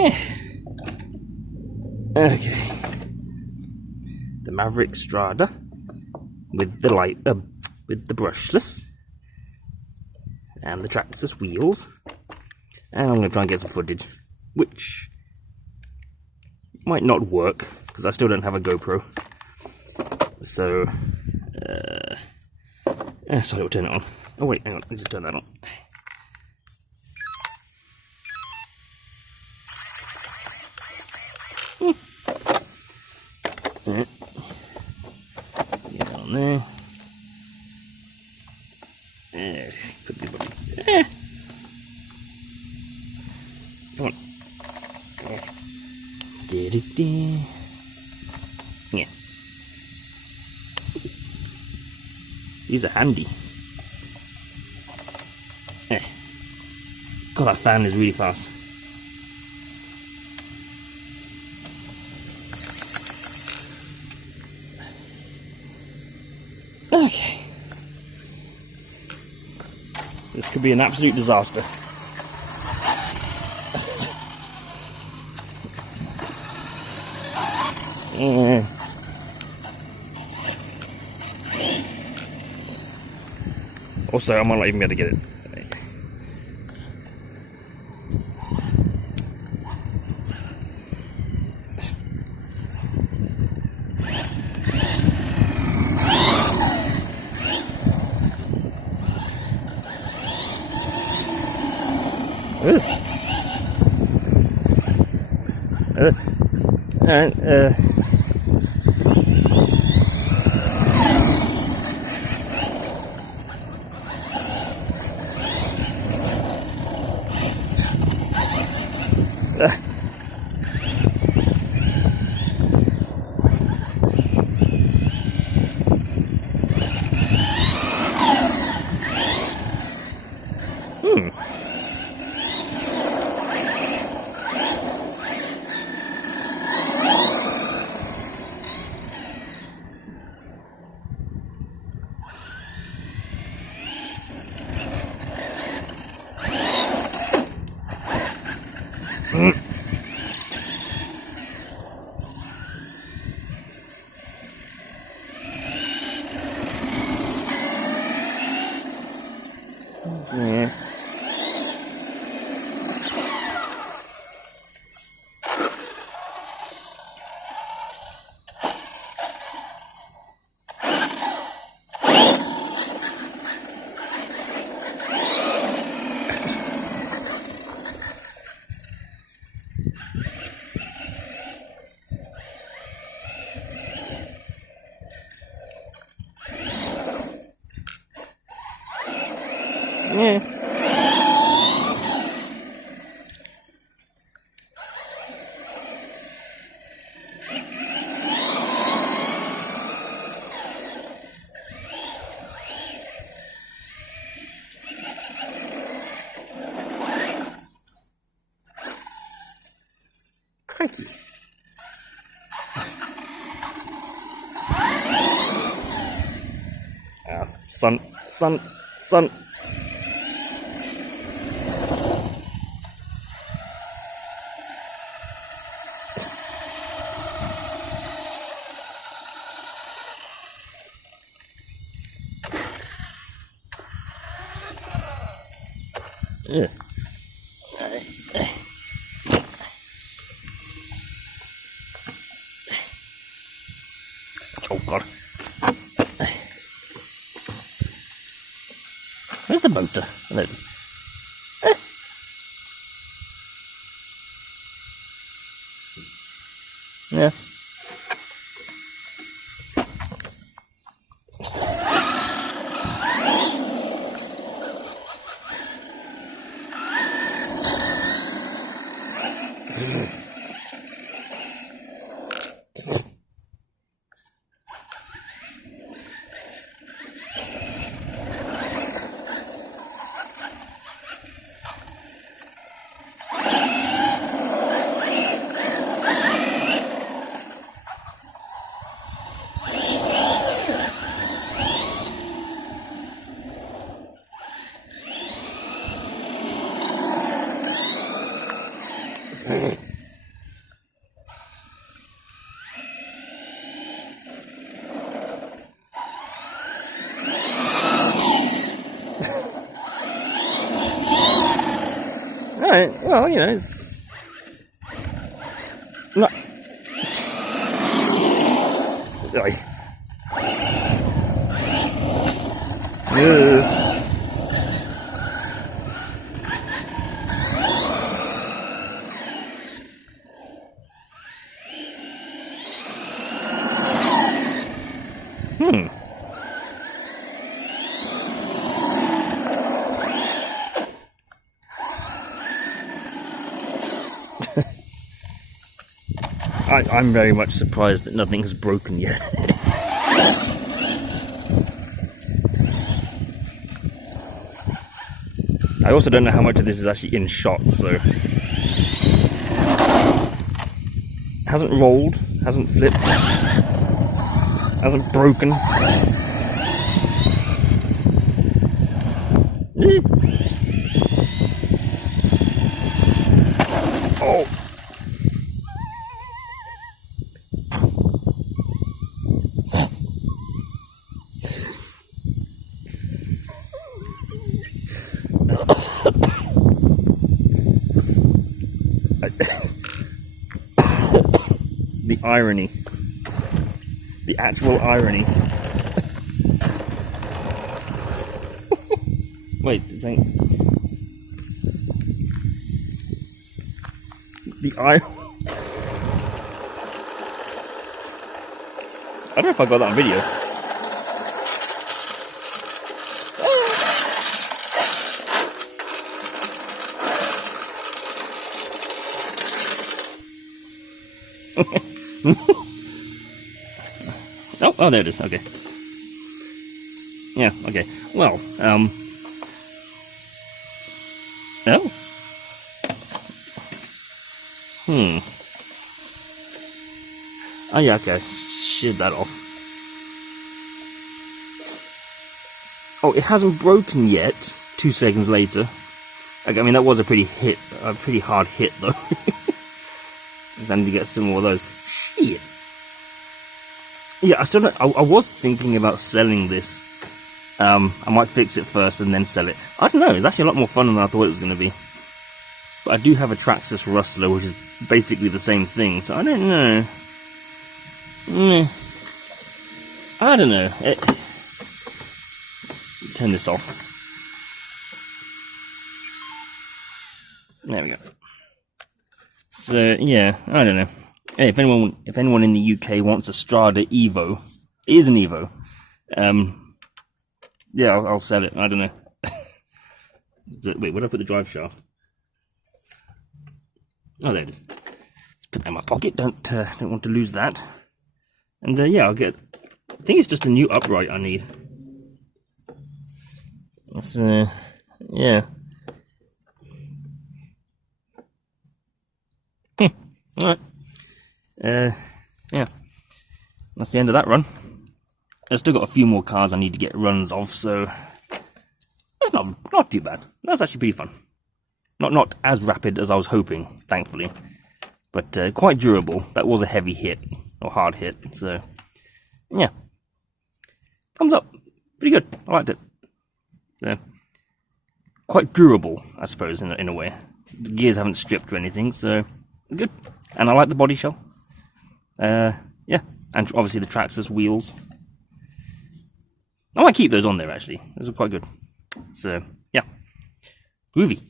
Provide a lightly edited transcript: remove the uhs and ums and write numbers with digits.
Okay. The Maverick Strada with the with the brushless and the trackless wheels. And I'm going to try and get some footage, which might not work because I still don't have a GoPro. So, sorry, we'll turn it on. Oh wait, hang on, let me just turn that on. Get on there. Could be better. Come on. Yeah. These are handy. God, that fan is really fast. Okay. This could be an absolute disaster. Yeah. Also, I might not even be able to get it. Yeah. Yeah. Crikey. Sun. Yeah. Oh God. Where's the motor? Yeah. Well, you know, it's not. I'm very much surprised that nothing has broken yet. I also don't know how much of this is actually in shot, so... Hasn't rolled, hasn't flipped, hasn't broken. Oh! The irony. The actual irony. Wait, the I don't know if I got that on video. Oh, there it is. Okay. Yeah. Okay. Well. Oh. Oh yeah. Okay. Sheared that off. Oh, it hasn't broken yet. 2 seconds later. Okay, I mean that was a pretty hard hit though. Then to get some more of those. Shit. Yeah, I still don't, I was thinking about selling this. I might fix it first and then sell it. I don't know, it's actually a lot more fun than I thought it was going to be. But I do have a Traxxas Rustler, which is basically the same thing, so I don't know. I don't know. Turn this off. There we go. So, yeah, I don't know. Hey, if anyone in the UK wants a Strada Evo, it is an Evo. Yeah, I'll sell it. I don't know. Wait, where did I put the drive shaft? Oh, there it is. Let's put that in my pocket. Don't want to lose that. And yeah, I'll get. I think it's just a new upright I need. It's yeah. All right. Yeah, that's the end of that run. I've still got a few more cars I need to get runs of, so that's not too bad. That's actually pretty fun. Not as rapid as I was hoping, thankfully, but quite durable. That was a heavy hit or hard hit, so yeah. Thumbs up, pretty good. I liked it. Quite durable, I suppose, in a way. The gears haven't stripped or anything, so good. And I like the body shell. Yeah, and obviously the Traxxas wheels. I might keep those on there actually. Those are quite good. So yeah, groovy.